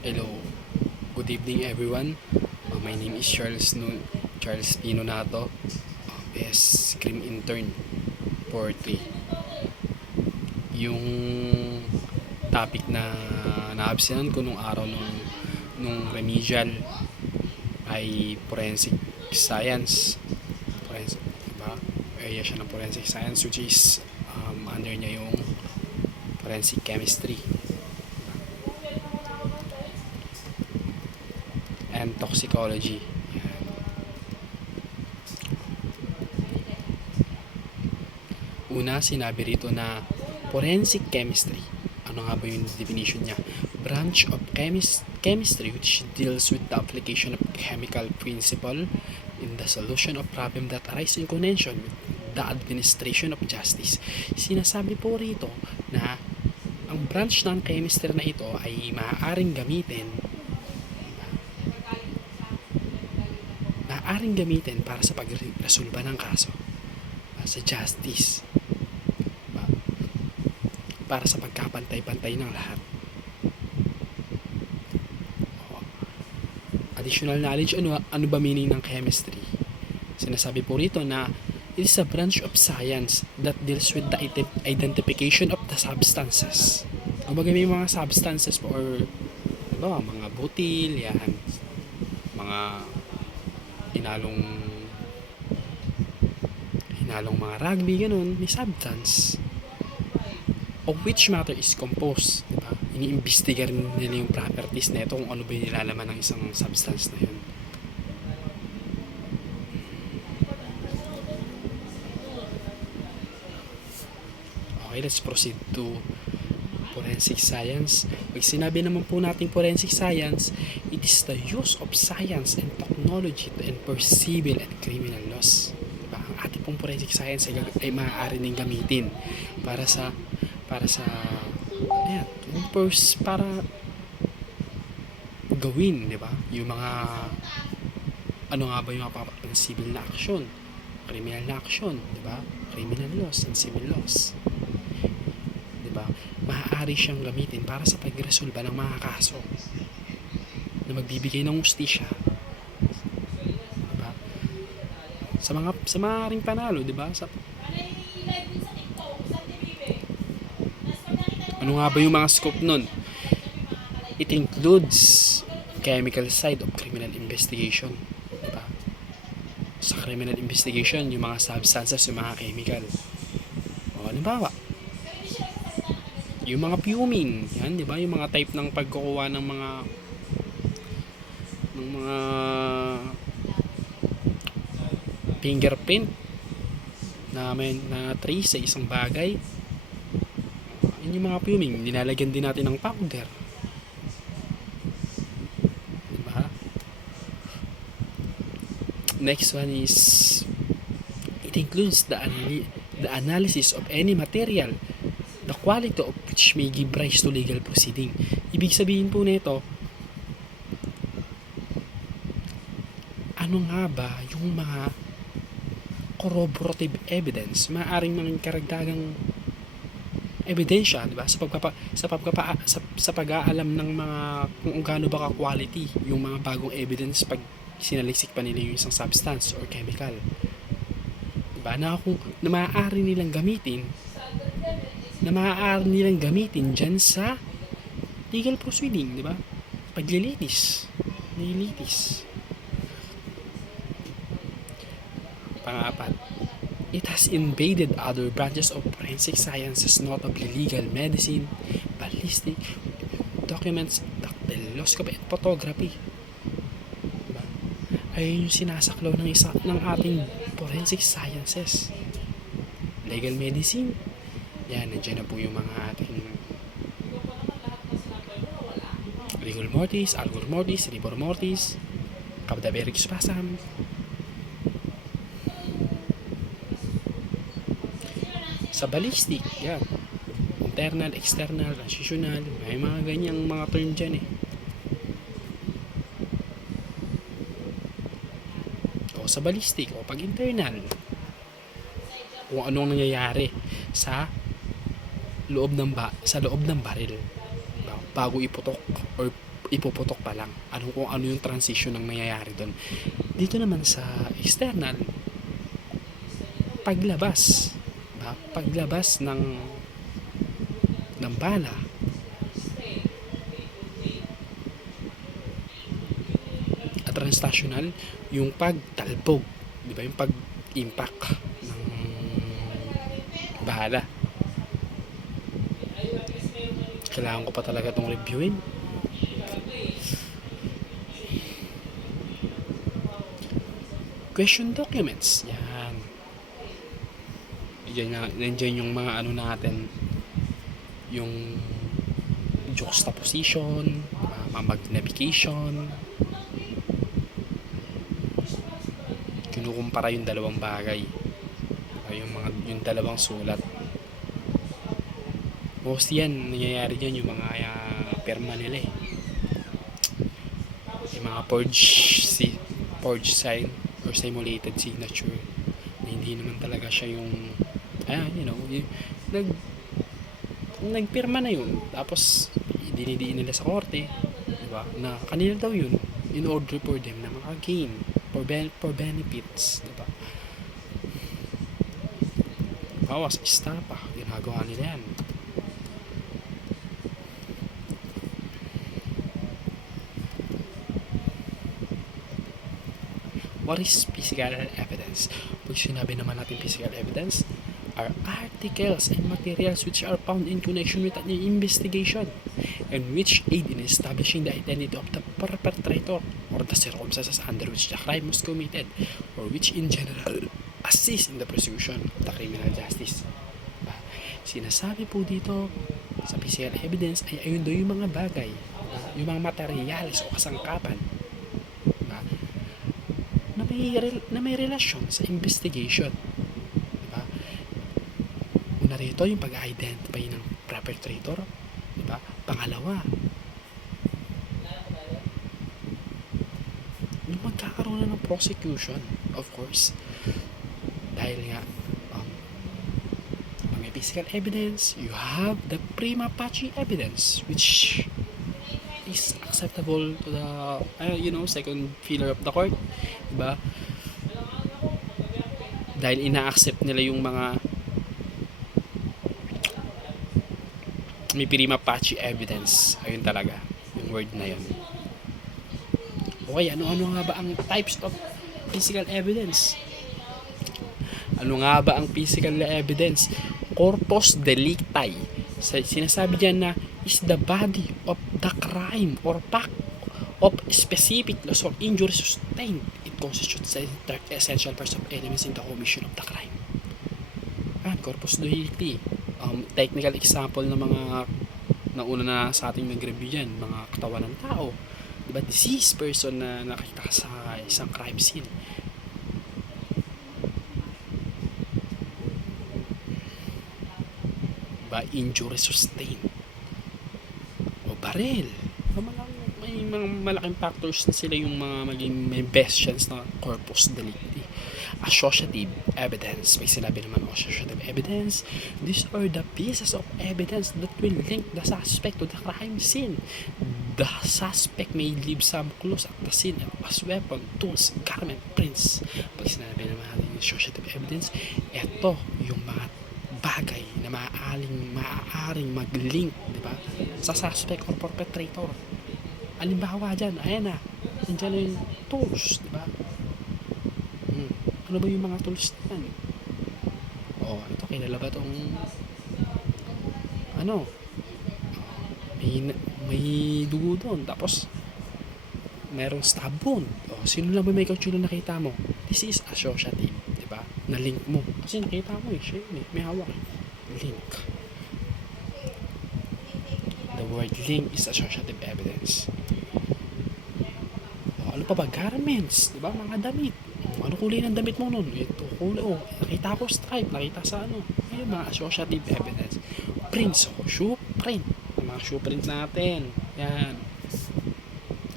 Hello, good evening everyone. My name is Charles Pino Nato, as Scream Intern for 3. Yung topic na naabsenan ko nung araw nung remedial ay forensic science. Forensic, diba? Area siya ng forensic science which is under niya yung forensic chemistry and toxicology. Una, sinabi rito na forensic chemistry. Ano nga ba yung definition niya? Branch of chemistry which deals with the application of chemical principle in the solution of problem that arise in connection with the administration of justice. Sinasabi po rito na ang branch ng chemistry na ito ay maaaring gamitin para sa pagresolba ng kaso, sa justice, para sa pagkapantay-pantay ng lahat. Additional knowledge, ano ba meaning ng chemistry? Sinasabi po rito na it is a branch of science that deals with the identification of the substances. Kumbaga may mga substances po or diba, mga butil, yan, mga hinalong mga rugby, ganun, may substance of which matter is composed, diba? Iniimbestiga rin nila yung properties na ito kung ano ba yung nilalaman ng isang substance na yun. Okay, let's proceed to forensic science. Pag sinabi naman po natin forensic science, it is the use of science and technology to enforce civil and criminal laws. Diba? Ang ating pong forensic science ay maaari nang gamitin para sa ayan, para gawin, di ba? Yung mga ano nga ba yung mga civil na action, criminal na action, di ba? Criminal laws and civil laws. Di ba? Maaari siyang gamitin para sa pagresolba ng mga kaso na magbibigay ng hustisya. Di ba? Sa maaaring panalo, di ba? Ano nga ba yung mga scope nun? It includes chemical side of criminal investigation. Diba? Sa criminal investigation, yung mga substances, yung mga chemical. O, halimbawa, yung mga fuming, yan, di ba? Yung mga type ng pagkukuha ng mga fingerprint na trace sa isang bagay. Yun yung mga fuming, nilalagyan din natin ng powder. Diba? Next one is it includes the analysis of any material, the quality of which may give rise to legal proceeding. Ibig sabihin po nito, ano nga ba yung mga corroborative evidence, maaaring mga karagdagang ebidensya, di ba? Sa pag-aalam ng mga kung gaano ba ka-quality yung mga bagong evidence pag sinaliksik pa nila yung isang substance or chemical. Di ba? Na maaari nilang gamitin diyan sa legal proceeding, di ba? Paglilitis. Pang-apat, it has invaded other branches of forensic sciences, notably legal medicine, ballistic, documents, dactyloscopy, and photography. Diba? Ay yung sinasaklaw ng ating forensic sciences. Legal medicine, yan, nandiyan na po yung mga ating rigor mortis, algor mortis, rigor mortis, cadaveric spasm. Sa ballistic, yan. Internal, external, transitional, may mga ganyang mga term dyan eh. O sa ballistic, o pag internal, kung anong nangyayari sa loob ng baril bago iputok or ipuputok pa lang. Kung ano yung transition ng nangyayari doon. Dito naman sa external, paglabas, diba? Paglabas ng bala, at translational, yung pagtalbog, di ba? Yung pag-impact ng bala. Kailangan ko pa talaga itong reviewin. Question documents. Yan. Nandiyan yung mga ano natin, yung juxtaposition, mag-navigation, kinukumpara yung dalawang bagay, yung dalawang sulat. Most yan, nangyayari dyan yung mga perma nila eh. Yung mga forged sign or simulated signature na hindi naman talaga siya yung nagpirma na yun, tapos dinidiin nila sa korte, diba, na kanila daw yun in order for them na maka-gain for benefits, diba. Bawas istapa, ginagawa nila yan. What is physical evidence? Pag sinabi naman natin physical evidence, are articles and materials which are found in connection with an investigation and which aid in establishing the identity of the perpetrator or the circumstances under which the crime was committed, or which in general assist in the prosecution of the criminal justice. Sinasabi po dito sa physical evidence ay ayun daw yung mga bagay, yung mga materyales o kasangkapan na may relasyon sa investigation. Diba? Una rito yung pag-identify ng perpetrator, diba? Pangalawa, yung magkakaroon na ng prosecution, of course, dahil nga may physical evidence, you have the prima facie evidence which is acceptable to the second pillar of the court, diba? Dahil ina-accept nila yung mga may prima facie evidence. Ayun talaga yung word na yun. Okay, ano nga ba ang types of physical evidence? Ano nga ba ang physical evidence? Corpus delicti. Sinasabi diyan na is the body of the crime or fact of specific loss or injury sustained. It constitutes the essential parts of elements in the commission of the crime. Corpus delicti. Technical example ng mga nauna na sa ating nag-review dyan, mga katawan ng tao. Diba, deceased person na nakita sa isang crime scene. Diba, injury sustained. O barrel. May mga malaking factors na sila yung mga may best chance na corpus delicti. Associative evidence. May sinabi naman associative evidence. These are the pieces of evidence that will link the suspect to the crime scene. The suspect may leave some clues at the scene as weapon, tools, garment, prints. Pag sinabi naman natin yung associative evidence, ito yung mga bagay na maaaring mag-link, di ba, sa suspect or perpetrator. Halimbawa dyan, ayan na, nandiyan na yung tools, di ba? Ano ba yung mga tools yan? Ito, kilala ba itong may dugo doon, tapos merong stab wound. Sino lang ba may kautsyo na nakita mo? This is associative, di ba? Na link mo. Kasi nakita mo siya may hawak. Link. The word link is associative evidence. Ano pa ba? Garments, di ba? Mga damit. Ano kulay ng damit mo nun? Ito, kulay. Nakita ko stripe. Nakita sa ano. Ayun, mga associative evidence. Prints. Shoe print. Mga shoe print natin. Yan.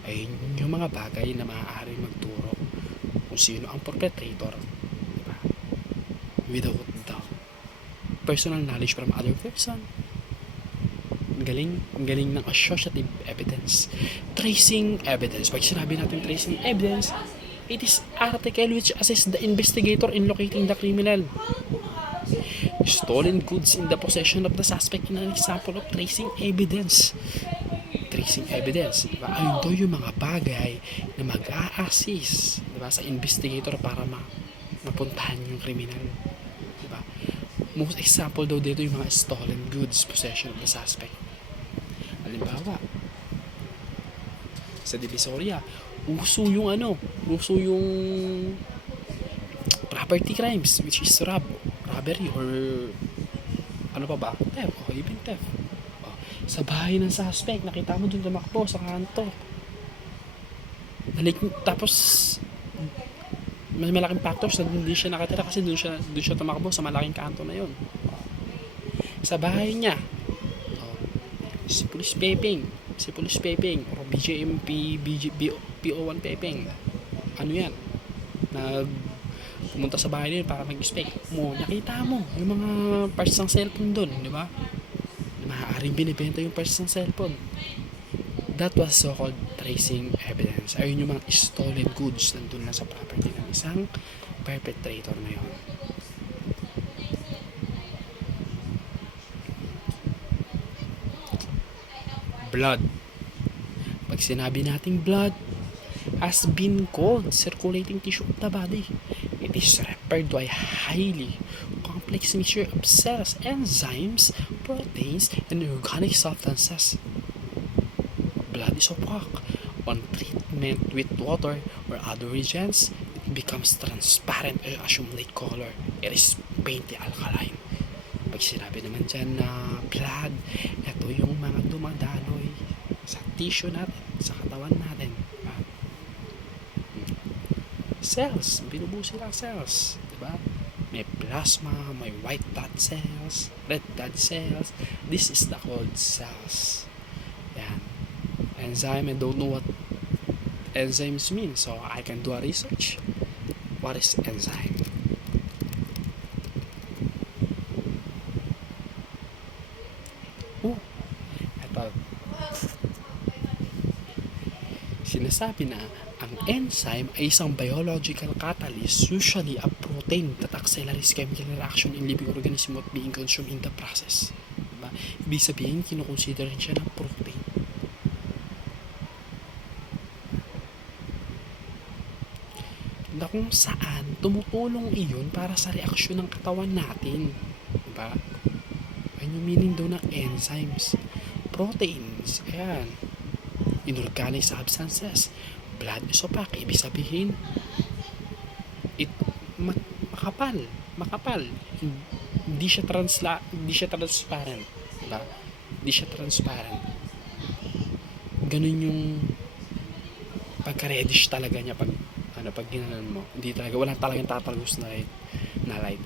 Ayun yung mga bagay na maaaring magturo kung sino ang perpetrator. Diba? Without the personal knowledge from other person. Ang galing ng associative evidence. Tracing evidence. Pag sinabi natin tracing evidence, it is article which assists the investigator in locating the criminal. Stolen goods in the possession of the suspect in an example of tracing evidence. Tracing evidence, diba? Ayun daw yung mga bagay na mag-a-assist, diba, sa investigator para mapuntahan yung kriminal. Diba? Most example daw dito yung mga stolen goods possession of the suspect. Halimbawa, sa Divisoria, uso yung property crimes, which is robbery or ano pa ba? Theft, o even theft. Sa bahay ng suspect, nakita mo dun tumakbo sa kanto. Tapos may malaking factors na hindi siya nakatira kasi dun siya tumakbo sa malaking kanto na yon. Sa bahay niya, si police peping o BJMP PO1 peping, ano yan, pumunta sa bahay nila para mag-inspect mo, nakita mo yung mga parts ng cellphone dun, di ba? Maaaring binibenta yung parts ng cellphone. That was so-called tracing evidence. Ayun yung mga stolen goods nandun lang sa property ng isang perpetrator na yun. Blood. Pag sinabi nating blood has been called circulating tissue of the body, it is referred to a highly complex mixture of cells, enzymes, proteins, and organic substances. Blood is opaque. On treatment with water or other reagents, it becomes transparent or assume light color. It is faintly alkaline. Pag sinabi naman dyan na blood, ito yung mga dumadaloy sa tissue natin, sa katawan natin. Cells, binubuo sila cells, diba? May plasma, may white blood cells, red blood cells. This is the called cells. Yan. Enzyme, I don't know what enzymes mean, so I can do a research. What is enzyme? Ito. Sinasabi na ang enzyme ay isang biological catalyst, usually a protein that accelerates chemical reaction in living organism not being consumed in the process. Diba? Ibig sabihin, kinukonsider siya ng protein. Na kung saan tumutulong iyon para sa reaksyon ng katawan natin. Diba? Ayun yung meaning daw ng enzymes. Proteins, ayan. Inorganic substances. Blood is opaque. Ibig sabihin, makapal. Hindi siya transparent. Diba? Hindi siya transparent. Ganun yung pagka-reddish talaga niya pag ginanon mo. Hindi talaga, wala talagang tatalgos na light.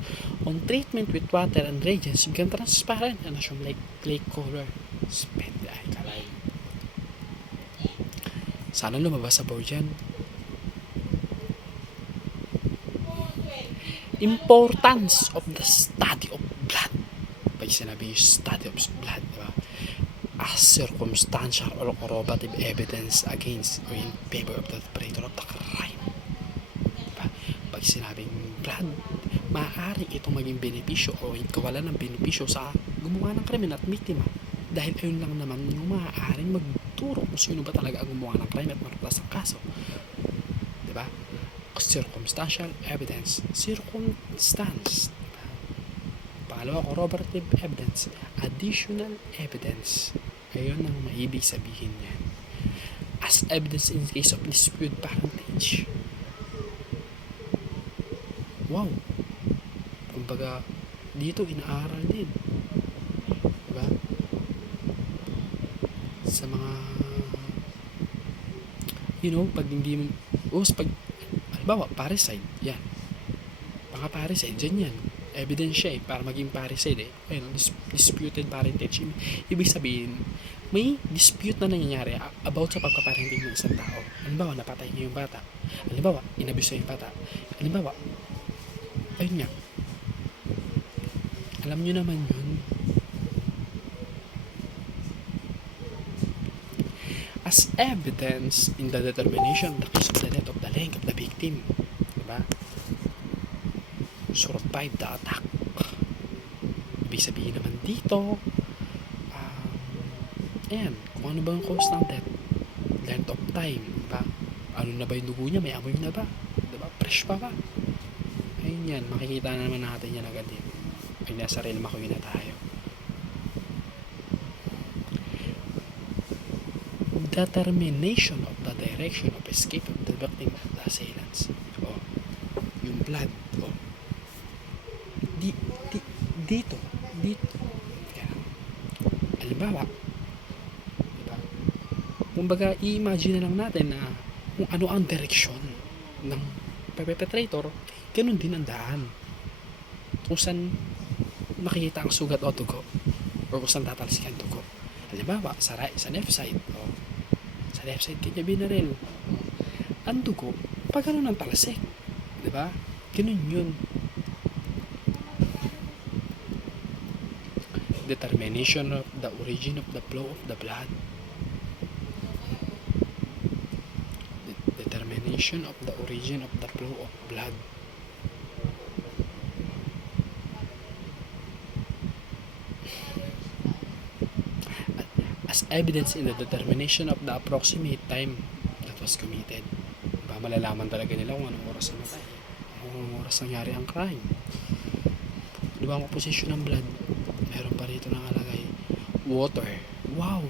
On treatment with water and reagents, you become transparent and assume like clay color. Spend the alkaline. Sana lumabas sa board yan. Importance of the study of blood. Pag sinabi yung study of blood, diba? As circumstantial or corroborative evidence against or in favor of the perpetrator of the crime. Diba? Pag sinabing blood, maaari itong maging benepisyo o kawalan ng benepisyo sa gumawa ng krimen at biktima. Dahil ayun lang naman yung maaaring magturo kung sino ba talaga ang gumawa ng crime at marutas ang kaso. Diba? Circumstantial evidence. Circumstance. Pangalawa, corroborative evidence. Additional evidence. Ayun ang maibig sabihin niyan. As evidence in case of disputed parentage. Wow. Kumbaga, dito inaaral din. Diba? Sa mga pag hindi mo halimbawa, parricide, yan. Pang-parricide, dyan yan. Evidence siya para maging parricide Ayun, disputed parentage. Ibig sabihin, may dispute na nangyayari about sa pagpaparenting ng isang tao. Halimbawa, napatay niya yung bata. Halimbawa, inabuse yung bata. Halimbawa, ayun nga. Alam nyo naman yun. as evidence in the determination of the cause of the death of the leg of the victim. Diba? Survive the attack. Ibig sabihin naman dito, ayan, kung ano ba yung cause ng death, length of time, diba? Ano na ba yung dugo niya? May amoy na ba? Diba? Fresh pa ba? Ayun yan, makikita na naman natin yan agad din. Ay, nasa real makuwi na tayo. Determination of the direction of escape of the victim of the assailants. Oh, yung blood. Oh. Dito. Yan. Halimbawa, diba? Kumbaga, i-imagine na lang natin na kung ano ang direksyon ng perpetrator, ganun din ang daan. Kung saan makikita ang sugat o dugo, or kung saan tatalsik ang dugo. Halimbawa, sa left side, oh, sa left side kanya binaril. Ang dugo, pag ganun ang talasik. Diba? Ganun yun. Determination of the origin of the flow of the blood. Determination of the origin of the flow of blood. As evidence in the determination of the approximate time that was committed. Diba, malalaman talaga nila kung anong oras namatay, anong oras nangyari ang crime. Diba ang composition ng blood? Meron pa rito nakalagay water. Wow!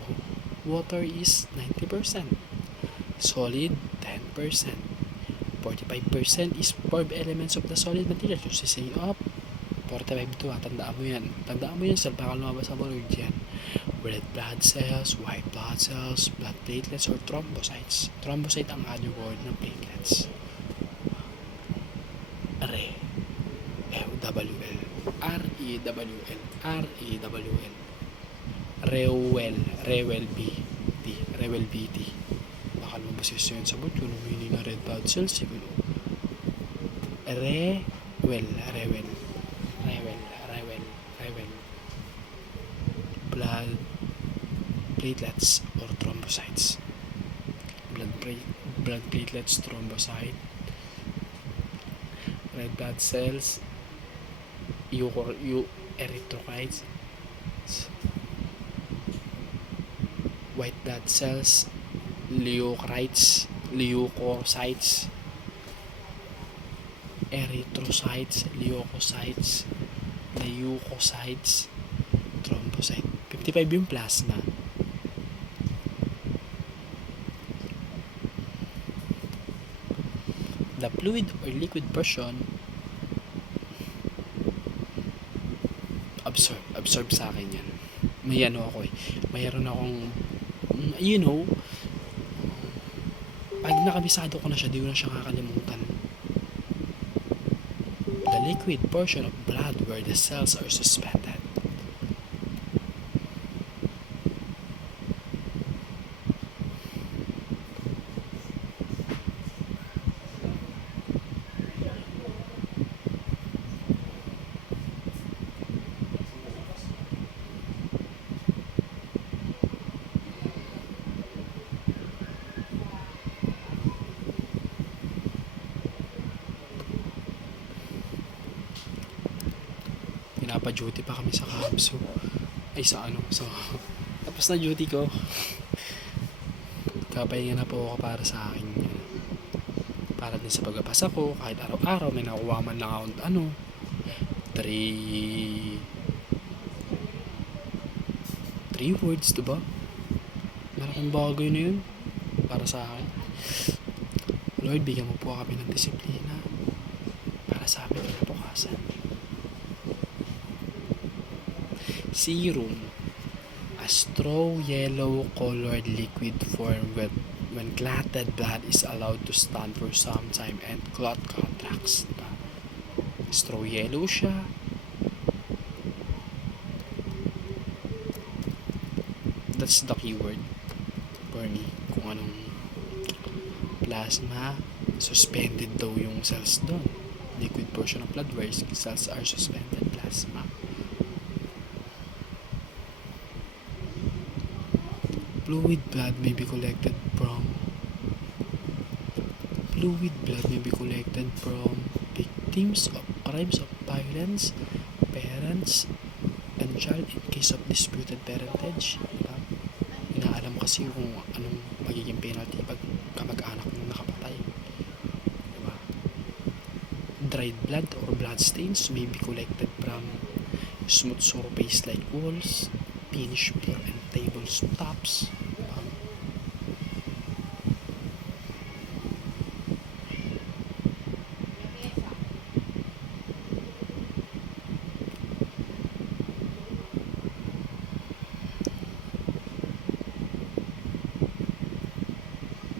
Water is 90%. Solid, 10%. 45% is formed elements of the solid material consisting of 45 to, tandaan mo yan. Tandaan mo yan, sir, baka lumabas sa word yan. Red blood cells, white blood cells, blood platelets, or thrombocytes. Thrombocyte ang other word ng platelets. R-E-W-L. R-E-W-L. Rewel BT. Baka lumabas yun sa board yun, meaning na red blood cells, siguro. Rewel. Blood platelets or thrombocytes. Blood platelets, thrombocyte, red blood cells, erythrocytes, white blood cells, leukocytes, erythrocytes, leukocytes, thrombocyte. 55 yung plasma. The fluid or liquid portion absorb sa akin yan. May ako mayroon akong pag nakabisado ko na siya, di ko na siya kakalimutan. The liquid portion of blood where the cells are suspended. Pinapa-duty pa kami sa Kabso. Tapos na duty ko. Kapahinga na po ako para sa akin. Para din sa pagpapasa ko, kahit araw-araw may nakuha man lang akong 3 words, diba? Malaking bagay na yun para sa akin. Lord, bigyan mo po kami ng disiplina para sa amin kinabukasan. Serum, a straw yellow colored liquid form when clotted blood is allowed to stand for some time and clot contracts. Diba? Straw yellow siya. That's the keyword for me. Kung anong plasma, suspended daw yung cells doon. Liquid portion of blood where cells are suspended, plasma. Fluid blood may be collected from Fluid blood may be collected from victims of crimes of violence, parents, and child in case of disputed parentage. Diba? Inaalam kasi kung anong magiging penalty pag kamag-anak ng nakapatay. Diba? Dried blood or blood stains may be collected from smooth surface like walls, finished floor, and tabletops. Diba?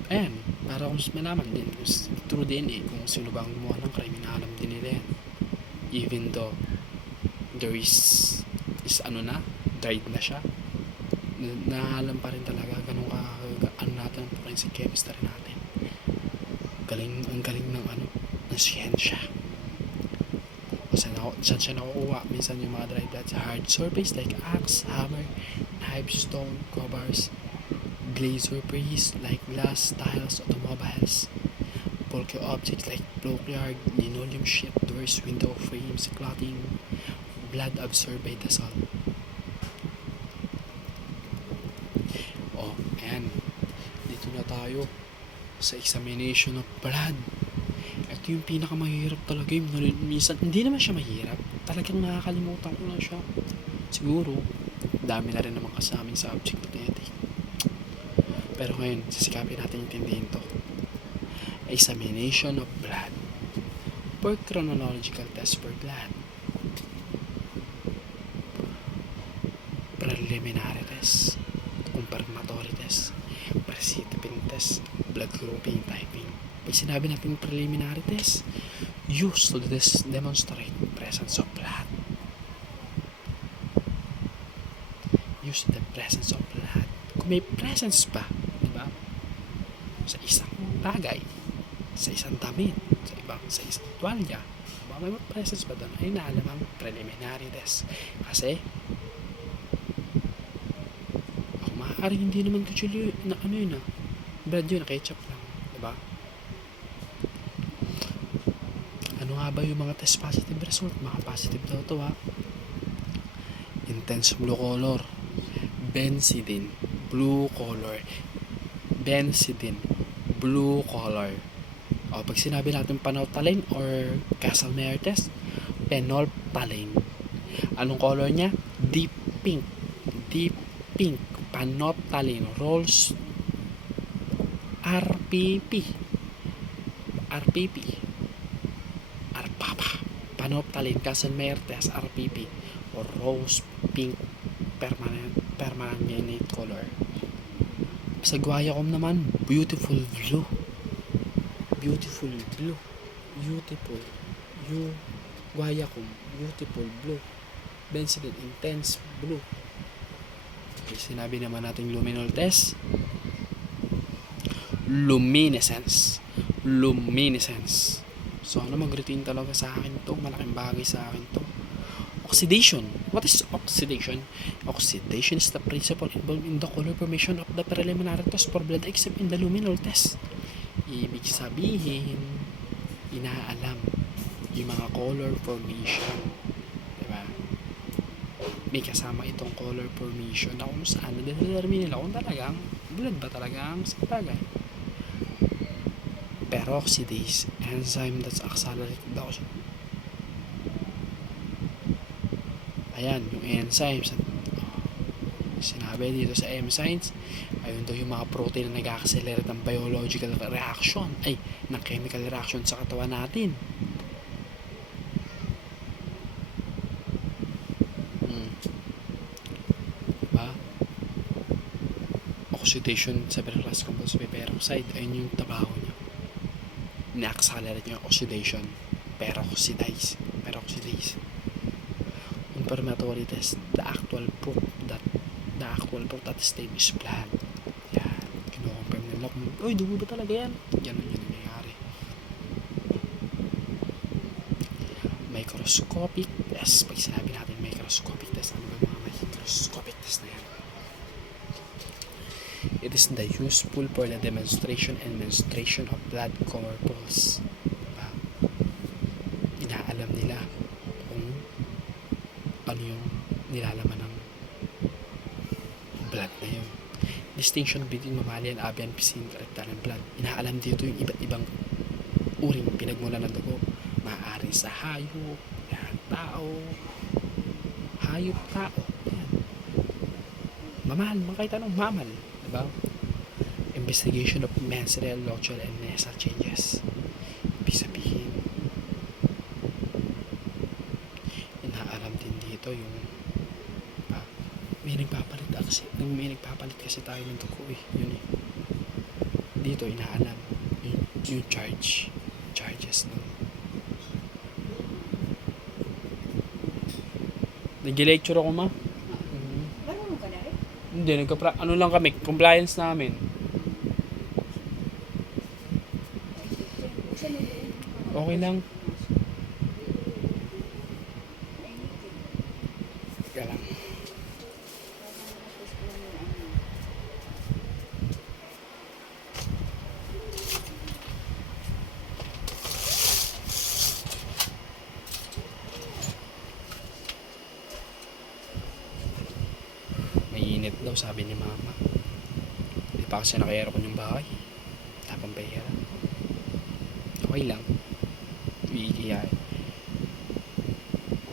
Ayan, para kung malaman din through DNA kung sino ba ang gumawa ng crime, inaalam din nila yan. Even though there is dried na siya, naalam pa rin talaga ganun ano natin ang forensic chemistry natin. Ang galing ng ng siyensya. Saan siya nakukuha? Minsan yung mga dried blood sa hard surface like axe, hammer, knife, stone, crowbars, glazed surface like glass, tiles, automobiles, bulky objects like blockyard, linoleum sheet, doors, window frames, clothing, blood absorbed by the salt. Oh, ayan. Dito na tayo sa examination of blood. Ito yung pinakamahirap talaga yung minsan, hindi naman siya mahirap. Talagang nakakalimutan ko na siya. Siguro, dami na rin naman kasaming subject na ito. Pero ngayon, sisikapin natin intindihin to. Examination of blood. For chronological test for blood. Preliminary test. Confirmatory test. Precipitin test. Blood grouping typing. Pag sinabi natin preliminary test, used to demonstrate presence of blood. Used to the presence of blood. Kung may presence pa, di ba? Sa isang bagay, sa isang damit, sa isang tuwalya, may presence ba doon? Ay naalam ang preliminary test. Kasi, maaaring hindi naman kuchilyo na blood yun, na ketchup lang, di ba? Ano nga ba yung mga test positive result? Mga positive daw to, ha? Intense blue color, benzidine, blue color, benzidine, blue color. O, pag sinabi natin panophthalane or Kastle-Meyer test, phenolphthalein. Anong color niya? Deep pink. Deep pink. Panophthalane. Rolls RPP. RPP. Arpapa. Panophthalane. Kastle-Meyer test. RPP. Or rose pink permanent color. Sa Guayacom naman, beautiful blue. Beautiful blue. Beautiful. Guayacom, beautiful blue. Benzidine, intense blue. Okay, sinabi naman natin luminol test. Luminescence. Luminescence. So, mag-retain talaga sa akin to? Malaking bagay sa akin to. Oxidation. What is oxidation? Oxidation is the principle involved in the color formation of the preliminary test for blood except in the luminol test. Ibig sabihin, inaalam yung mga color formation. Diba? May kasama itong color formation na kung saan na-determine nila kung talagang blood ba talagang sa bagay. Peroxidase, enzyme that's accelerated the oxidation. Ayan, yung enzymes. Sinabi dito sa enzymes, ayun daw yung mga protein na nag-accelerate ng biological reaction, ng chemical reaction sa katawan natin. Diba? Oxidation sa peroxide compulsive peroxide, ayun yung trabaho niya. Na-accelerate yung oxidation. Peroxidase. Confirmatory test, the actual proof that stain is blood. Yan, kinukonfirm nila kung, dugo ba talaga yan? Ganun yung nangyayari. Microscopic test. Pag sinabi natin microscopic test, ano ba mga microscopic test na yan? It is the useful for the demonstration and menstruation of blood corpuscles. Diba? Inaalam nila kung ano yung nilalaman ng blood na yun. Distinction between mammalian, avian, piscine, rectal, and blood. Inaalam dito yung iba't ibang uring pinagmula ng dugo. Maaari sa hayop, yan, tao, hayop, tao, yan. Mammal, kahit anong mammal, diba? Investigation of menstrual, luteal, and nasal changes. Ibig sabihin, inaalam din dito yung may nagpapalit kasi tayo ng dugo eh. Yun eh. Dito inaalam yung charges no. Nag-lecture ako ma. Marunong ka na rin? Hindi, ano lang kami, compliance namin. Okay lang. Kaya lang. Mainit daw, sabi ni mama. Hindi pa kasi naka-aircon yung bahay. Tapang pera. Okay lang. Iigiyain.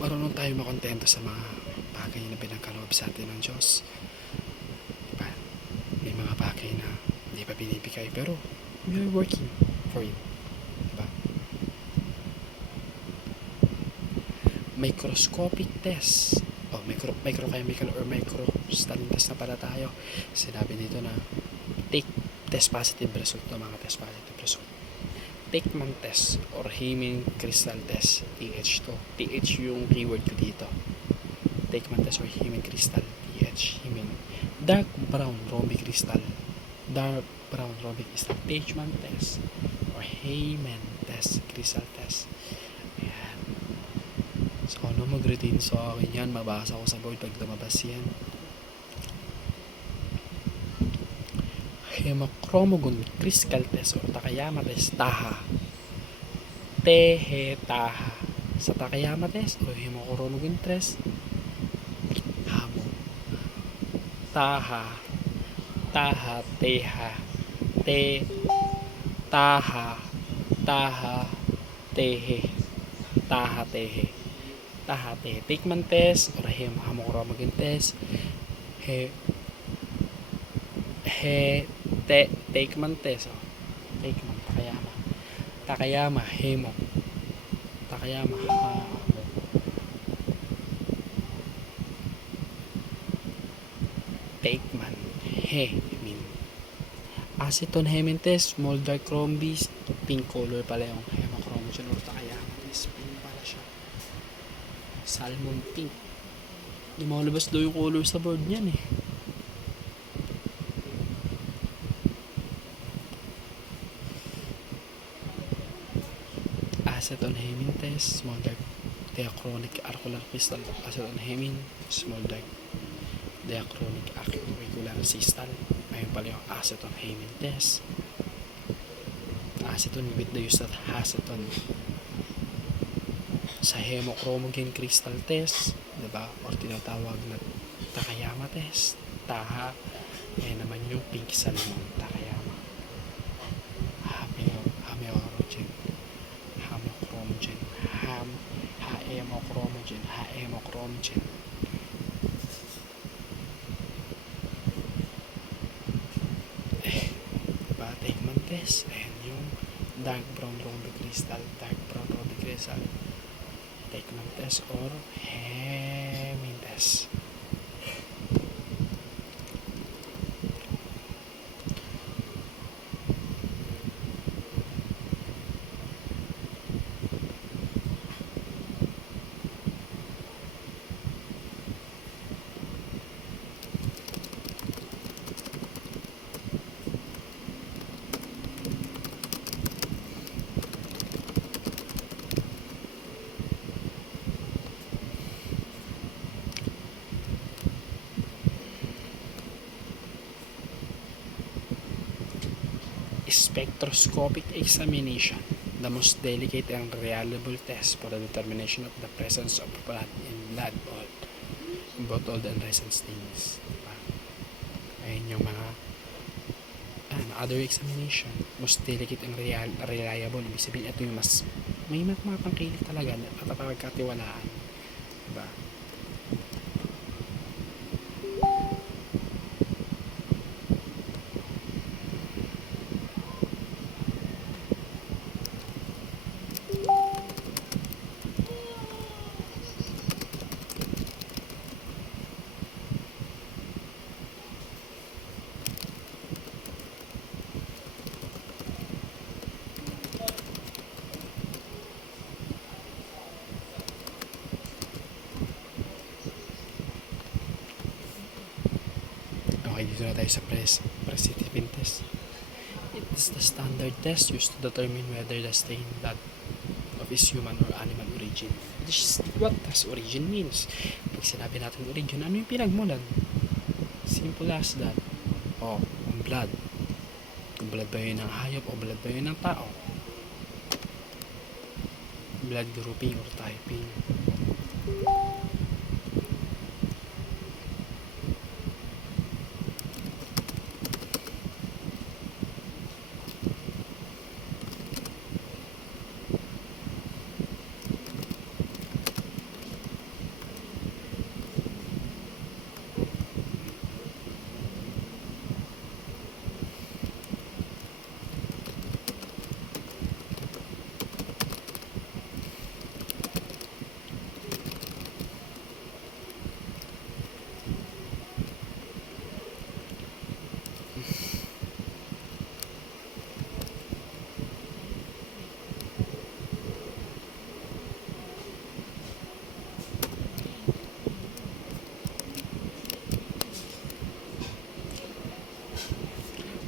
Marunong tayo makontento sa mga bagay na pinagkaloob sa atin ng Diyos. Diba? May mga bagay na hindi pa binibigay pero we are working for it. Diba? Microscopic test o microchemical or microstalin test na pala tayo. Sinabi dito na take test positive result ng mga test positive result. Teckman test or Hayman crystal test, TH to. TH yung keyword ko dito. Teckman test or Hayman crystal, TH, Hayman. Dark brown rhombic crystal. Dark brown rhombic crystal. Teckman test or Hayman test, crystal test. Ayan. So, ano mag-retain sa akin yan? Mabasa ko sa board pag lumabas yan. Hemochromogon crystal test or Takayama test, TAHA. TAHA. Sa Takayama test o hemochromogon test, HAMO. TAHA. TAHA. TEHA. TAHA. TAHA. TEHE. TAHA. TEHE. TAHA. TEHE. Teckman test or hemochromogon test. Teckman test. Teckman, Takayama, hemo. Takayama, hamo. Teckman, hemin. Aceton hemin test, small dark rhombies, pink color pala yung hemochromogen or Takayama test. Pink pala siya. Salmon pink. Lumalabas daw yung color sa board niyan eh. Aceton hemin test, small dark diachronic auricular crystal. Aceton hemin, small dark diachronic auricular crystal. Ayun pala yung aceton hemin test. Aceton with the use of aceton. Sa hemochromogen crystal test, diba? Or tinatawag na Takayama test, TAHA. Ayan naman yung pink salmon, Takayama. Hemochromogen. Diba? Teckman test. Ayan yung dark brown rhombic crystal. Teckman test or Hayman test. Spectroscopic examination, the most delicate and reliable test for the determination of the presence of blood in both old and recent stains. Diba? Ayun yung mga other examination, most delicate and reliable. Ibig sabihin, ito yung mas may mga pangkilit talaga at mapapagkatiwalaan. Diba? Okay, dito na tayo sa precipitin test. It is the standard test used to determine whether the stain blood of is human or animal origin. This is what does origin means. Pag sinabi natin origin, ano yung pinagmulan? Simple as that. Ang blood. Kung blood ba yun ng hayop o blood ba yun ng tao? Blood grouping or typing.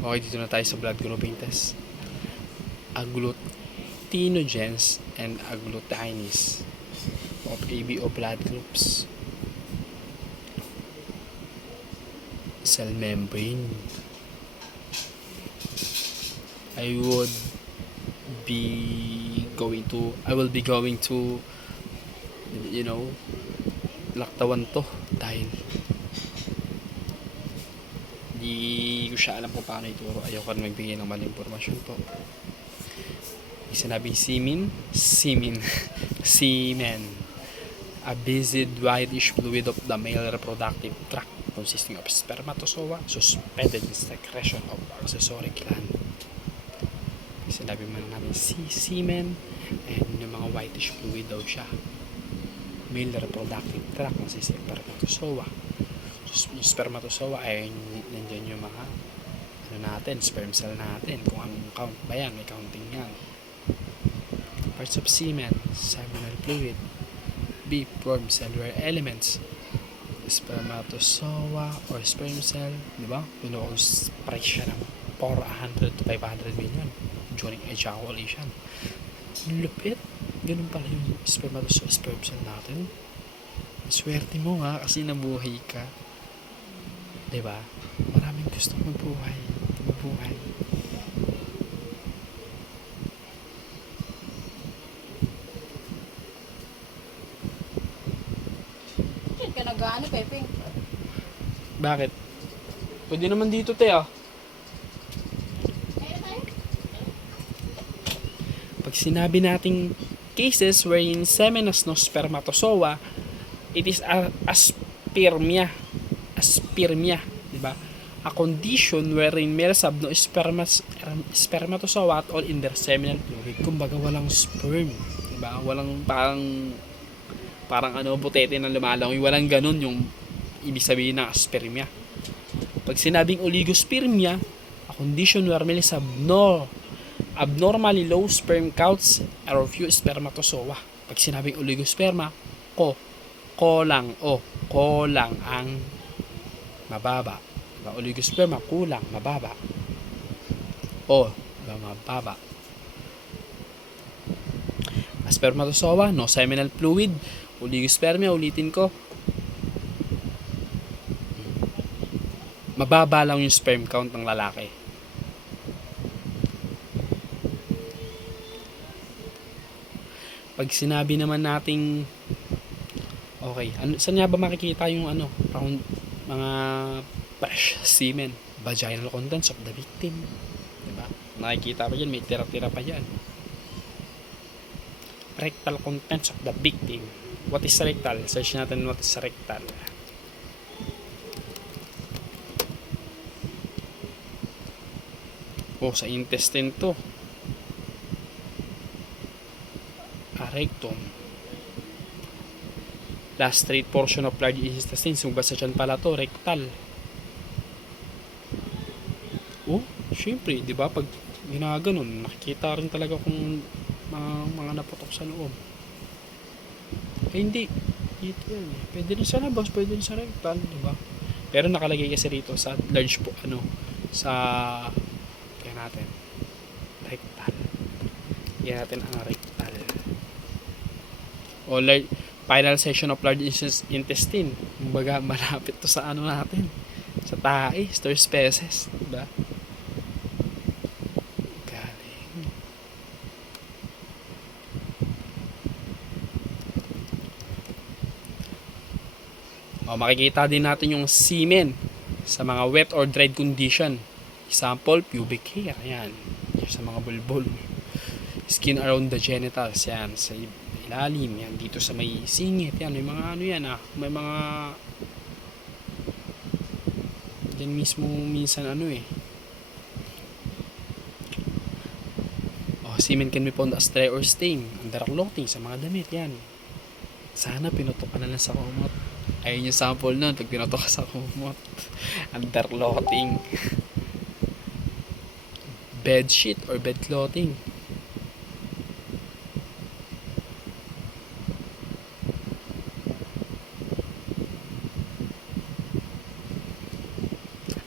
Okay, dito na tayo sa blood grouping test. Agglutinogens and agglutines of ABO blood groups. Cell membrane. I will be going to laktawan to dahil di ko siya alam kung paano ituro. Ayoko na magbigay ng maling impormasyon po. Sinabing semen a viscid whitish fluid of the male reproductive tract consisting of spermatozoa suspended in secretion of accessory gland. Sinabi man namin semen, and yung mga whitish fluid daw siya. Male reproductive tract consisting of spermatozoa. Yung spermatozoa ay nandiyan yung mga sperm cell natin, kung anong count ba yan, may counting yan. Parts of semen, seminal fluid. B. Form cellular elements. Spermatozoa or sperm cell, di ba? Pinuuspress siya ng 400 to 500 million during ejaculation. Lupit. Ganun pala yung spermatozoa, sperm cell natin. Swerte mo nga kasi nabuhay ka. Di ba? Maraming gusto mabuhay. Saan ka nag-ano, Pepeng? Bakit? Pwede naman dito, te, ah. Pag sinabi nating cases wherein semen has no spermatozoa, it is aspermia, di ba? A condition wherein males have no spermatozoa at all in their seminal fluid. Kumbaga walang sperm, di ba? Walang parang butete na lumalangoy, walang ganun yung ibig sabihin ng aspermia. Pag sinabing oligospermia, a condition where males have no abnormally low sperm counts or few spermatozoa. Pag sinabing oligosperma, kulang ang mababa. Diba? Oligosperma, kulang, mababa. Mababa. Spermatozoa, no seminal fluid. Oligospermia, ulitin ko. Mababa lang yung sperm count ng lalaki. Pag sinabi naman nating okay, saan nga ba makikita yung round, mga fresh semen, vaginal contents of the victim, diba? Nakikita pa yan, may tira-tira pa yan. Rectal contents of the victim. What is rectal? Search natin what is rectal. Sa intestine to. Rectum. Last straight portion of large intestine. Sumba sa tiyan pala to, rectal. Syempre, di ba? Pag ginaganon, nakikita rin talaga kung mga naputok sa loob. Hindi. Dito yan. Pwede rin sa labas, pwede rin sa rectal, di ba? Pero nakalagay kasi rito sa large po, sa kaya natin rectal. Kaya natin ang rectal. Final section of large intestine. Kumbaga, malapit to sa natin. Sa tae, third species, diba? Galing. Makikita din natin yung semen sa mga wet or dried condition. Example, pubic hair. Yan. Yan sa mga bulbul. Skin around the genitals. Yan. Sa ilalim. Yan. Dito sa may singit. Yan. May mga may mga yan mismo minsan semen can be found as dry or stain under clothing sa mga damit. Yan. Sana pinutok ka na lang sa kumot. Ayun yung sample nun. Pag pinutok ka sa kumot. Under clothing. Bed sheet or bed clothing.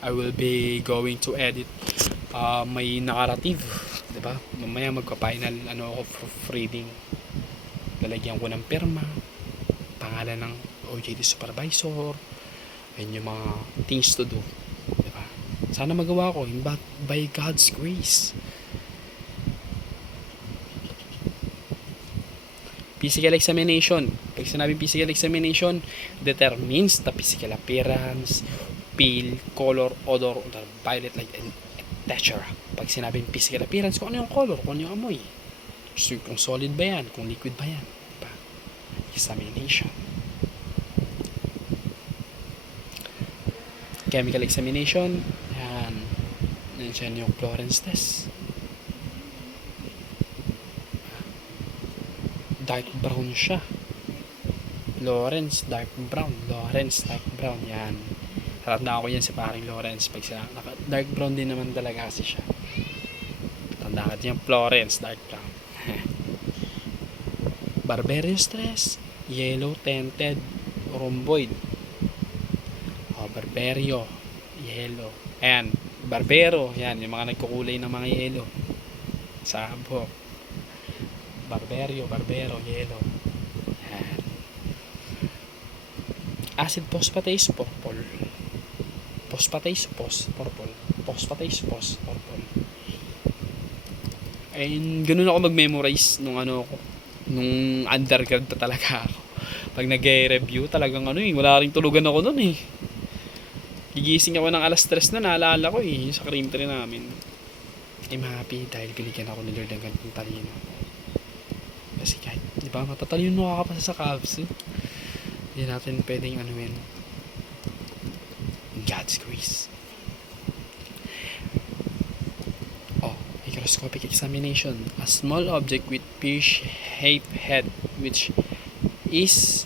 I will be going to edit may narrative, diba? Mamaya magpa-final ako proofreading. Lalagyan ko ng pirma, pangalan ng OJT supervisor, and yung mga things to do, diba? Sana magawa ko, but by God's grace. Physical examination. Pag sinabing physical examination, determines the physical appearance, feel, color, odor, ultraviolet light, and etc. Pag sinabing physical appearance, kung ano yung color, kung ano yung amoy. So, kung solid ba yan, kung liquid ba yan. Diba? Examination. Chemical examination. Yan. Nandiyan yung Florence test. Dark brown siya. Lawrence, dark brown. Lawrence, dark brown. Yan. Tanda ko yan si paring Lawrence. Pag siya, dark brown din naman talaga kasi siya. Tanda ka yan, Florence, dark brown. Barberries stress, yellow tinted, rhomboid. Barberio, yellow. Ayan, barbero. Yan, yung mga nagkukulay ng mga yellow. Sabo. Barbero, yellow. Ayan. Acid phosphatase, purple. Phosphatase, purple. Phosphatase, purple. Ayun, ganun ako mag-memorize nung nung undergrad pa talaga ako. Pag nag-review, talagang wala ring tulugan ako nun eh. Gigising ako ng alas 3 na, naalala ko sa cream tree namin. I'm happy dahil binigyan ako ni Lord ng ganitong talino. Kasi kahit, di ba, matatalino ka pa sa Cavs hindi natin pwedeng in God's grace. Microscopic examination. A small object with pear-shaped head which is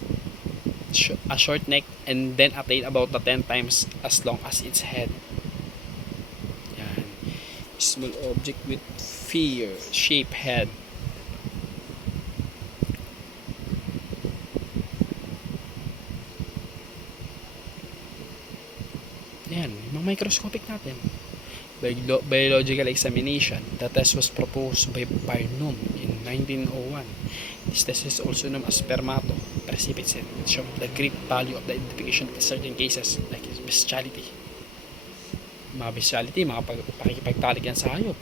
a short neck and then attain about 10 times as long as its head. Yan. Small object with pear-shaped head. Yan, mga microscopic natin. Biological examination. The test was proposed by Barnum in 1901. This test is also known as spermato precipitation, which shows the great value of the identification in certain cases like bestiality. Mga bestiality, mga pakikipagtalik yan sa hayop.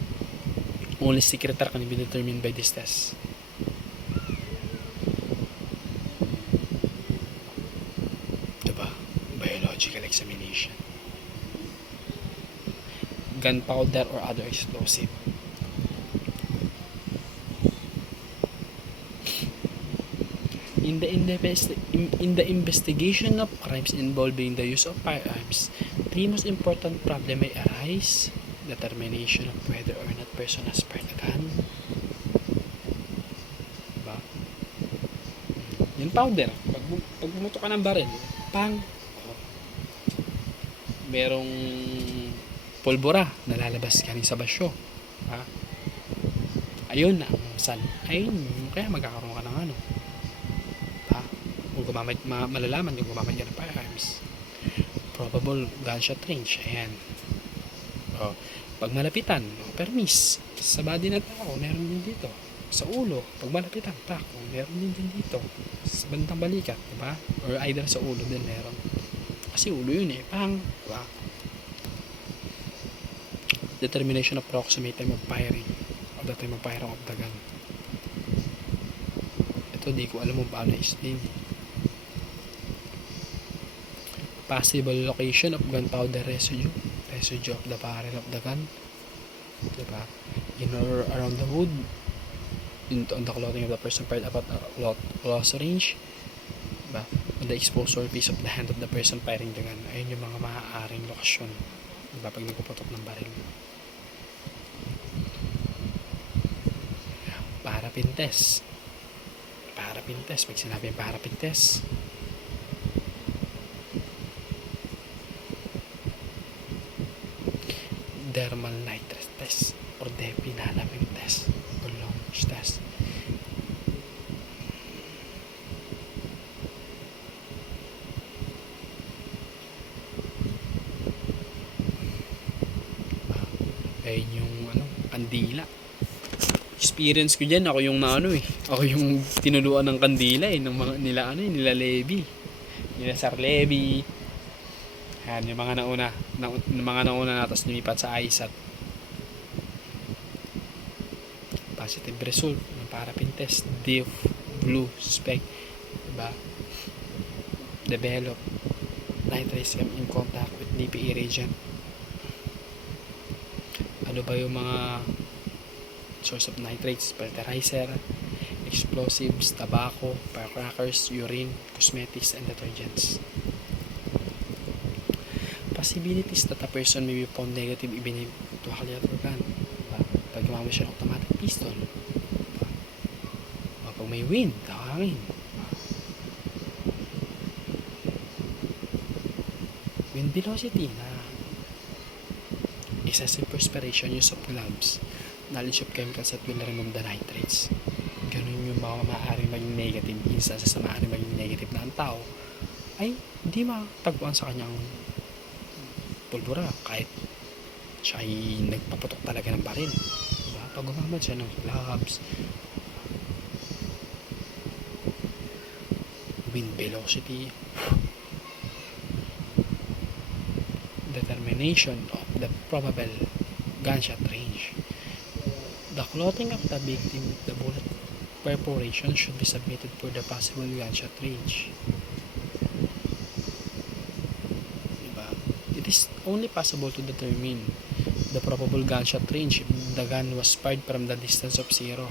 Only secretary can be determined by this test. gunpowder, or other explosive. In the investigation of crimes involving the use of firearms, three most important problem may arise: determination of whether or not person has fired a gun. Diba? Yung powder, pag bumuto ka ng baril, pang, merong pulbura na lalabas galing sa basyo. Ha? Ayun ang kaya magkakaroon ka ng ano. Ha? Kung malalaman kung gumamit ka ng firearms. Probable gunshot range. Ayan. O, pag malapitan, permis. Sa body ng tao, meron din dito. Sa ulo, pag malapitan, meron din dito. Sa bandang balikat, diba? Or either sa ulo din meron. Kasi ulo yun eh. Diba? Determination of approximate time of firing. Of the time of firing of the gun. Ito, di ko alam mo paano explain. Possible location of gunpowder residue of the barrel of the gun, diba? In or around the wood, on the clothing of the person fired about close range, diba? On the exposed surface of the hand of the person firing the gun. Ayun yung mga maaaring lokasyon, diba, pag nagpuputok ng baril. Parapin test. Pag sinabi yung parapin test, thermal nitrate test or depinalamine test or launch test. Ayun yung kandila. Experience ko dyan, ako yung ako yung tinuluan ng kandila ng mga nila Levi, nila Sir Levi. Yan, yung mga nauna natas lumipat sa ISAT. Positive result ng parapin test, diff, blue, spec, diba? Develop nitrates in contact with DPE reagent. Ano ba yung mga source of nitrates? Fertilizer, explosives, tobacco, firecrackers, urine, cosmetics, and detergents. Possibilities that a person may be found negative even to a clear gun. Pag gumamit siya ng automatic pistol, pag may wind, hangin, wind velocity na excessive perspiration, use of gloves, knowledge of chemicals that will remove the nitrates. Ganun yung mga maaaring maging negative instances na maaaring maging negative na ang tao ay hindi matagpuan sa kanyang pulbura kahit siya ay nagpaputok talaga ng baril, diba? Pag gumamit siya ng gloves, wind velocity, determination of the probable gunshot range. The clothing of the victim, the bullet perforation should be submitted for the possible gunshot range. It is only possible to determine the probable gunshot range if the gun was fired from the distance of 0.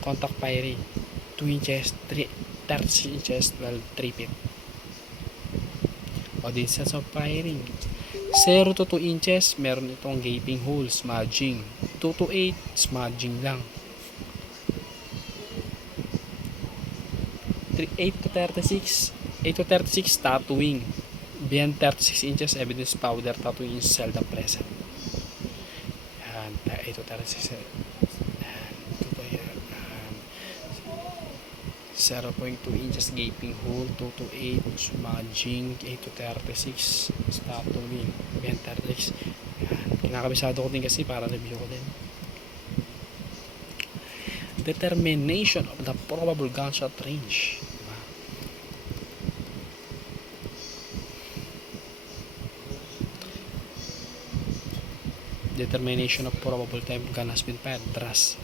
Contact firing 2 inches, 30 inches, 3 feet. O distance of firing 0 to 2 inches, meron itong gaping hole, smudging. 2 to 8, smudging lang. 8 to 36, tattooing. Beyond 36 inches, evidence powder tattooing is seldom present. Yan, 8 to 36. Yan, 0.2 inches gaping hole, 2 to 8, smudging, 8 to 36, tattooing. Beyond 36. Yan, kinakabisado ko din kasi para review ko din. Determination of the probable gunshot range. Determination of probable time gun has been fired. Thrust.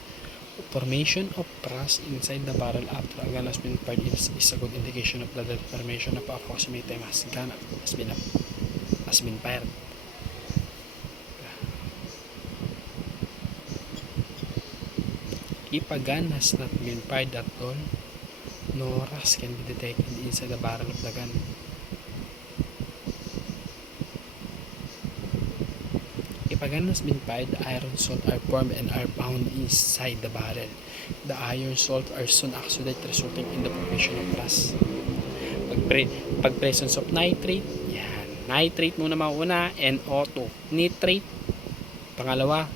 Formation of thrust inside the barrel after a gun has been fired is a good indication of the determination of approximate time gun has been fired. If a gun has not been fired at all, no rust can be detected inside the barrel of the gun. If a gun has been fired, the iron salt are formed and are bound inside the barrel. The iron salt are soon oxidized, resulting in the formation of rust. Pag presence of nitrate, yan. Nitrate muna mauna, NO2. Nitrate, pangalawa,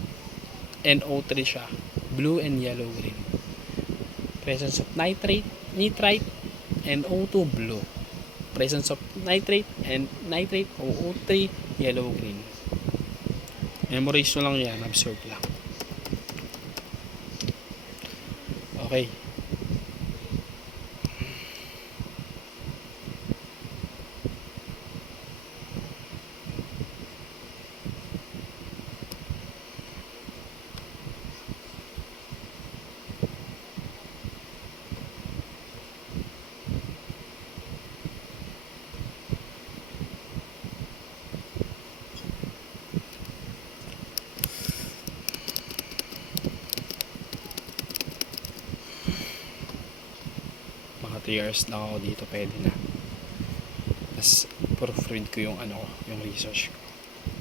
NO3 siya. Blue and yellow green. Presence of nitrate, NO2 blue. Presence of nitrate and nitrate, OO3, yellow green. Memorize mo lang yan, observe lang. Okay. Mga 3 hours lang ako dito, pwede na. Tapos proofread ko yung yung research ko.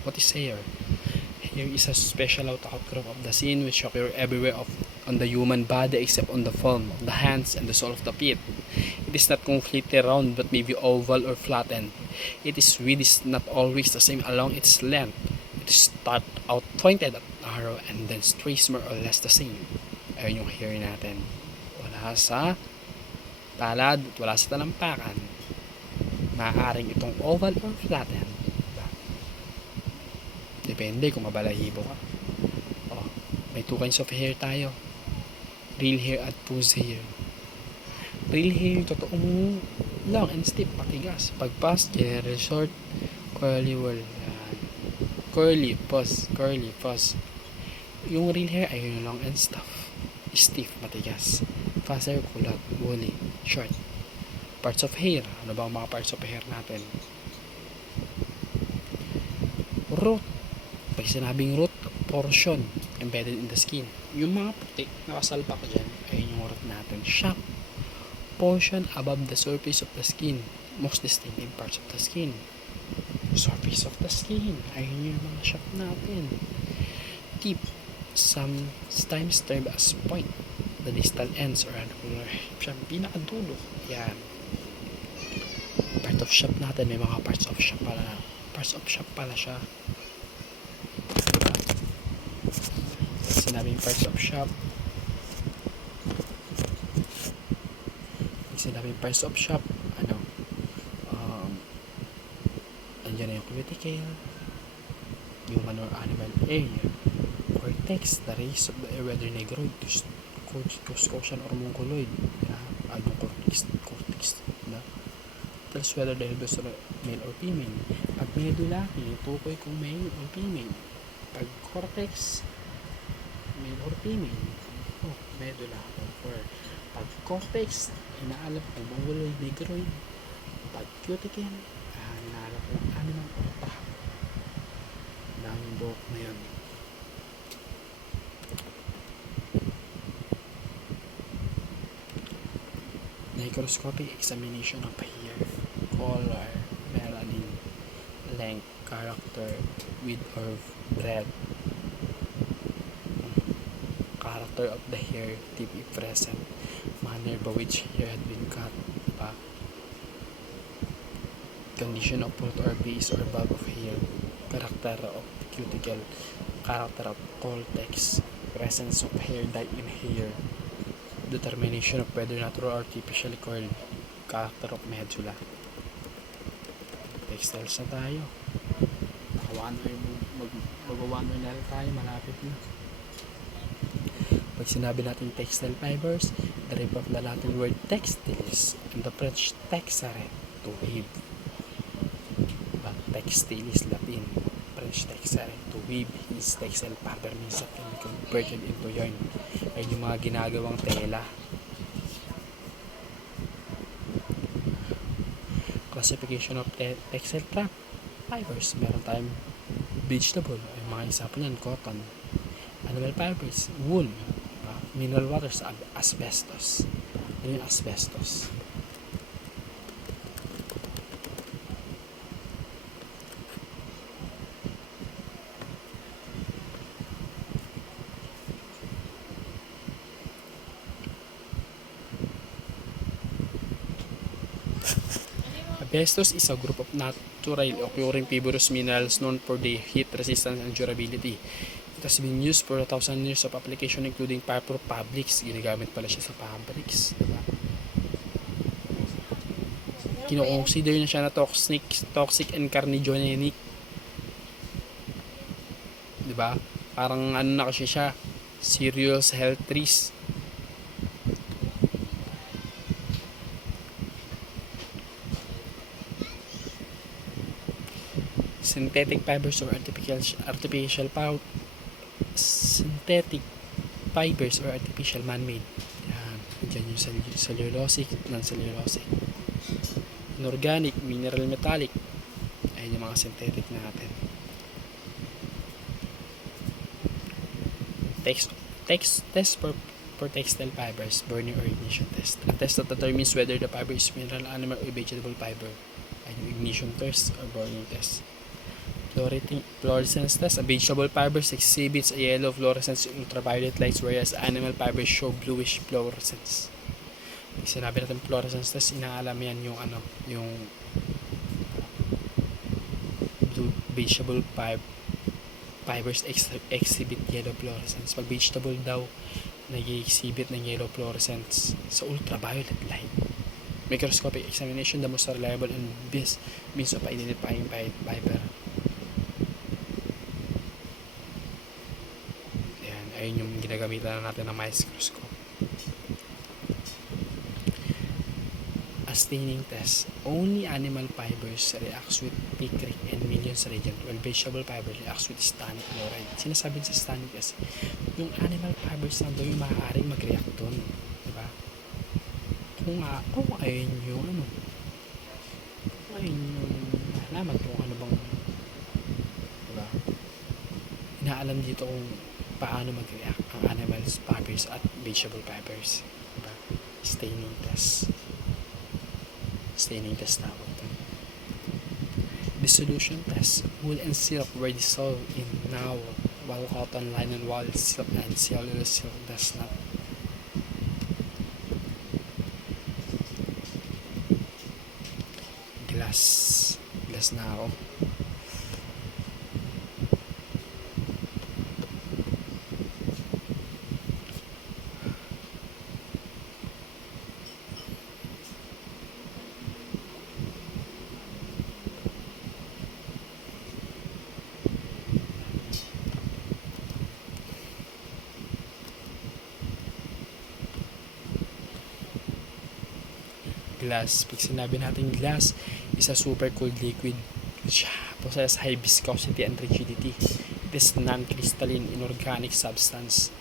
What is here? Here is a special outcrop of the scene which occur everywhere on the human body except on the palm of the hands and the sole of the feet. It is not completely round but may be oval or flattened. Its width is not always the same along its length. It start out pointed at narrow and then strays more or less the same. Ayun yung hair natin. Wala sa palad at wala sa talampakan. Maaaring itong oval or flattened. Depende kung mabalahibo ka. Oh, may 2 kinds of hair tayo. Real hair at pose hair. Real hair, totoong long and stiff, patigas. Pag past, general short, curly wool. Curly, pause. Yung real hair ay yung long and stiff, matigas. Faster, kulot, woolly, short. Parts of hair. Ano ba ang mga parts of hair natin? Root. Pag sinabing root, portion embedded in the skin. Yung mga puti, nakasalpa ko dyan, ay yung root natin. Shaft. Portion above the surface of the skin. Most distinctive parts of the skin. Surface of the skin. Ayun yung mga shaft natin. Tip. Sometimes termed as point. The distal ends or siya pinakadulo. Yan. Part of shaft natin, may mga parts of shaft pala. Parts of shaft pala siya. Sinabing parts of shaft. Sinabing parts of shaft, andyan na yung cuticle, human or animal area, cortex, the race of the whether negroid, cuscosian or mongoloid, yung cortex na tells whether the helbus or male or female. Pag medulla, tukoy kung male or female. Pag cortex, male or female, medulla or pag cortex, inaalap kung mongoloid, negroid. Pag cuticle, inaalap kung animal or tao. Daming buhok na yun. Microscopic examination of hair, color, melanin, length, character, width or breadth, character of the hair, tip if present, manner by which hair had been cut, diba? Condition of root or base or bulb of hair, character of cuticle, character of cortex, presence of hair dye in hair, determination of whether natural or artificially curled, character of medulla. Textiles na tayo. Mag-1 na tayo, malapit na. Pag sinabi natin textile fibers, derived from the Latin word textilis and the French texere, to weave. But textilis Latin, French texere, to weave is textile fiber means that can be converted into yarn. Ay yung mga ginagawang tela. Classification of textile fibers. Meron tayong vegetable, ay mga example yan, cotton. Animal fibers, wool, Mineral waters, asbestos. Ano yung asbestos? Asbestos is a group of naturally occurring fibrous minerals known for their heat resistance and durability. It has been used for 1,000 years of application including for fabrics. Ginagamit pala siya sa fabrics. Diba? Kino-consider na siya na toxic and carcinogenic. Diba? Parang ano na kasi siya, serious health risk. Synthetic fibers or synthetic fibers or artificial man-made. Yan. Diyan yung cellulosic, non-cellulosic. Inorganic, mineral, metallic. Ayun yung mga synthetic natin. Test for textile fibers, burning or ignition test. A test that determines whether the fiber is mineral, animal, or vegetable fiber. Ayun yung ignition test or burning test. Fluorescence test. A vegetable fibers exhibits a yellow fluorescence in ultraviolet lights whereas animal fibers show bluish fluorescence. Pag sinabi natin fluorescence test, inaalam yan yung yung vegetable fibers exhibit yellow fluorescence. Pag vegetable daw, nag-exhibit ng yellow fluorescence sa ultraviolet light. Microscopic examination, the most reliable and best means of identifying fiber. Ayun yung ginagamitan natin ng microscope. A staining test. Only animal fibers reacts with picric and Millions reagent while vegetable fiber reacts with stannic chloride. Sinasabi sa stannic kasi yung animal fibers lang daw yung maaaring mag-react doon. Diba? Kung ayun yung halaman kung ano bang diba? Inaalam dito kung paano mag-react ang animals fibers at vegetable fibers. Diba? Staining test tawag ito. Dissolution test. Wool and silk were dissolved in now while cotton, linen, wool, silk, and cellulose silk does not. Glass na ako. Glass. Pag sinabi natin glass, is a super cooled liquid which possesses high viscosity and rigidity. It is non-crystalline inorganic substance.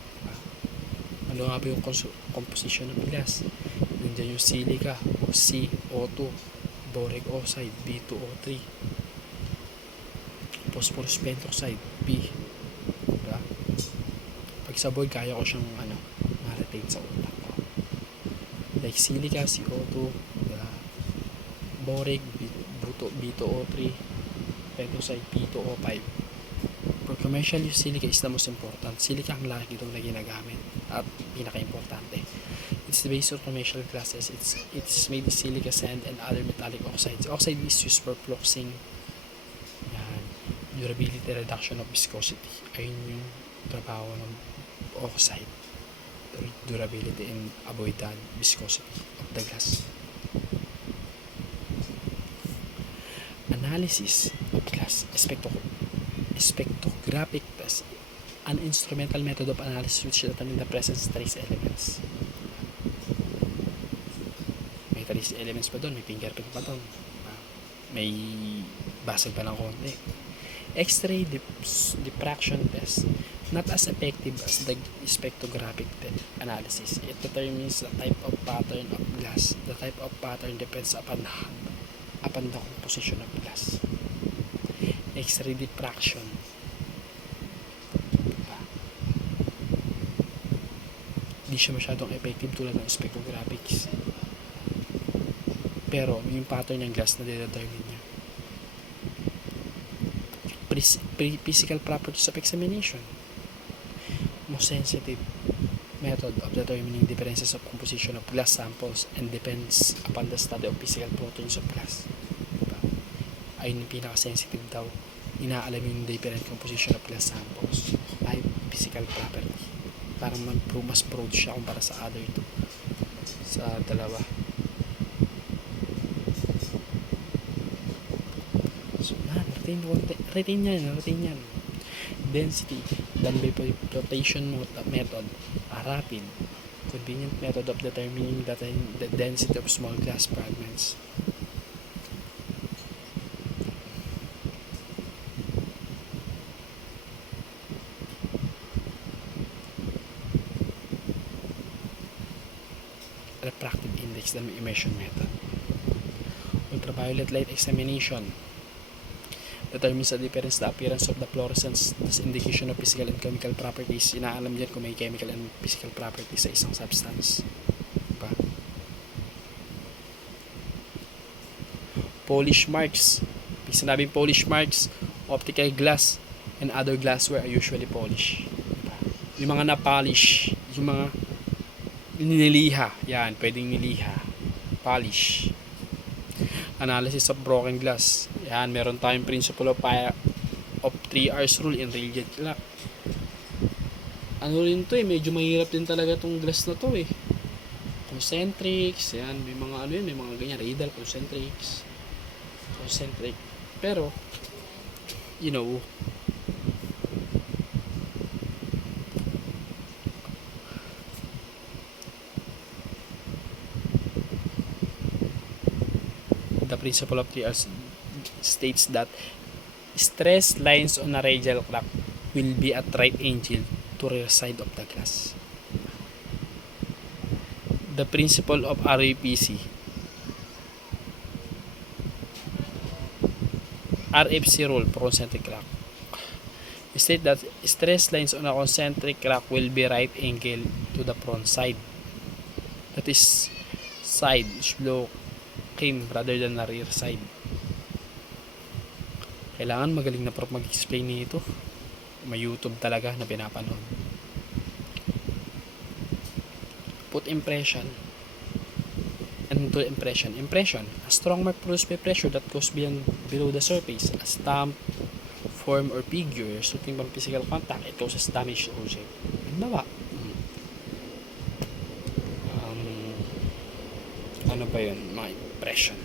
Ano nga ba yung composition ng glass? Nandiyan yung silica, CO2, boric oxide, B2O3, phosphorus pentoxide, B. Diba? Pag sa board, kaya ko siyang ma-retain sa utak ko. Like silica, CO2, boric, B2O3, pentoxide, P2O5. For commercial use, silica is the most important. Silica ang lagi itong na ginagamit at pinaka-importante. It's the base of commercial glasses. It's made of silica, sand, and other metallic oxides. Oxide is used for fluxing. Yan. Durability, reduction of viscosity. Ayun yung trabaho ng oxide. Durability and avoid the viscosity of the glass. Analysis of glass. Spectrographic test. An instrumental method of analysis which determines the presence of trace elements. May trace elements pa doon, may fingerprint pa doon, may basag pa ng konti. X-ray diffraction test. Not as effective as the spectrographic analysis. It determines the type of pattern of glass. The type of pattern depends upon the composition of glass. X-ray diffraction. siya masyadong effective tulad ng spectrographics. Pero yung pattern ng glass na determine niya. Physical properties of examination. Most sensitive method of determining differences of composition of glass samples and depends upon the study of physical properties of glass. Diba? Ayun yung pinaka-sensitive daw. Inaalam yung different composition of glass samples ay physical property. Parang mas broad siya kumpara sa other two. Sa dalawa. So, retain yan. Density done by flotation method, a rapid, convenient method of determining the density of small glass fragments. Refractive index, the immersion method. Ultraviolet light examination determines the difference, the appearance of the fluorescence, this indication of physical and chemical properties. Inaalam dyan kung may chemical and physical properties sa isang substance. Diba? Polish marks. Pag sinabing polish marks, optical glass and other glassware are usually polished. Diba? Yung mga na-polish, yung mga niliha, yan, pwedeng niliha. Polish. Analysis of broken glass. Yan, meron tayong principle of 3 hours rule in radiant clock. Ano rin to medyo mahirap din talaga tong glass na to Concentrics, yan, may mga may mga ganyan, radial concentrics. Concentric. Pero, the principle of 3 hours states that stress lines on a radial clock will be at right angle to rear side of the glass. The principle of RAPC, RFC rule for concentric clock, state that stress lines on a concentric clock will be right angle to the front side. That is, side should look rather than the rear side. Kailangan magaling na prof mag-explain nito. May YouTube talaga na pinapanood. Put impression. And to impression. Impression. A strong mark produced by pressure that goes below the surface. A stamp, form, or figure resulting from physical contact. It causes damage to object. Halimbawa, ano ba yun? Mga impression.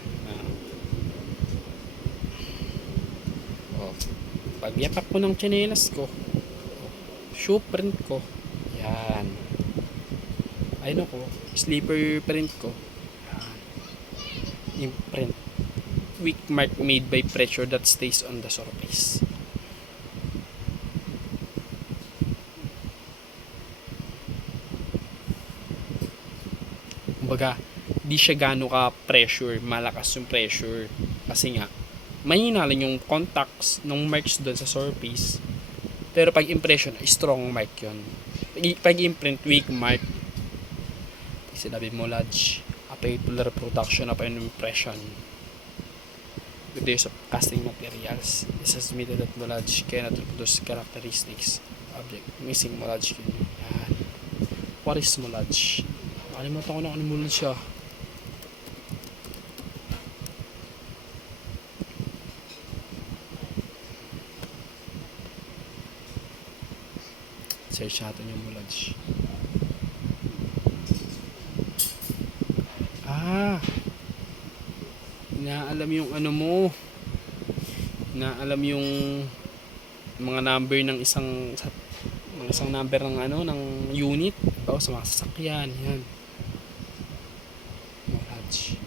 Pag yapak ko ng tsinelas ko, shoe print ko, yan. Ayun ako, slipper print ko, yan. Imprint. Weak mark made by pressure that stays on the surface. Kumbaga, di siya gano'n ka pressure, malakas yung pressure. Kasi nga, mahina lang yung contacts ng marks doon sa surface. Pero pag impression, strong mark yun. Pag imprint, weak mark. Sinabi mo, Lodge, appecular production of an impression with the use of casting materials. This is admitted that knowledge cannot reproduce characteristics object. Missing knowledge yun. Yan. What is knowledge? Nakalimutan ko na ano knowledge siya. Search natin yung knowledge. Inaalam yung ano mo. Inaalam yung mga number ng isang number ng ano ng unit o sa mga sasakyan yan. Knowledge.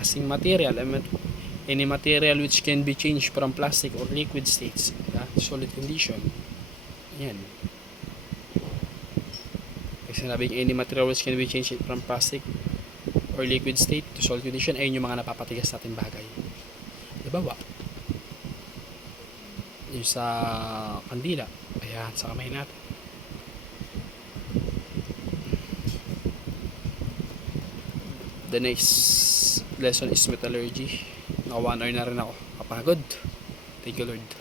Casing material, any material which can be changed from plastic or liquid states to solid condition. Yan. Pag sinabing any material which can be changed from plastic or liquid state to solid condition, ayun yung mga napapatigas natin bagay. Diba ba? yung sa kandila. Ayan, sa kamay natin. The next lesson is metallurgy. Naka 1 hour na rin ako. Kapagod. Thank you Lord.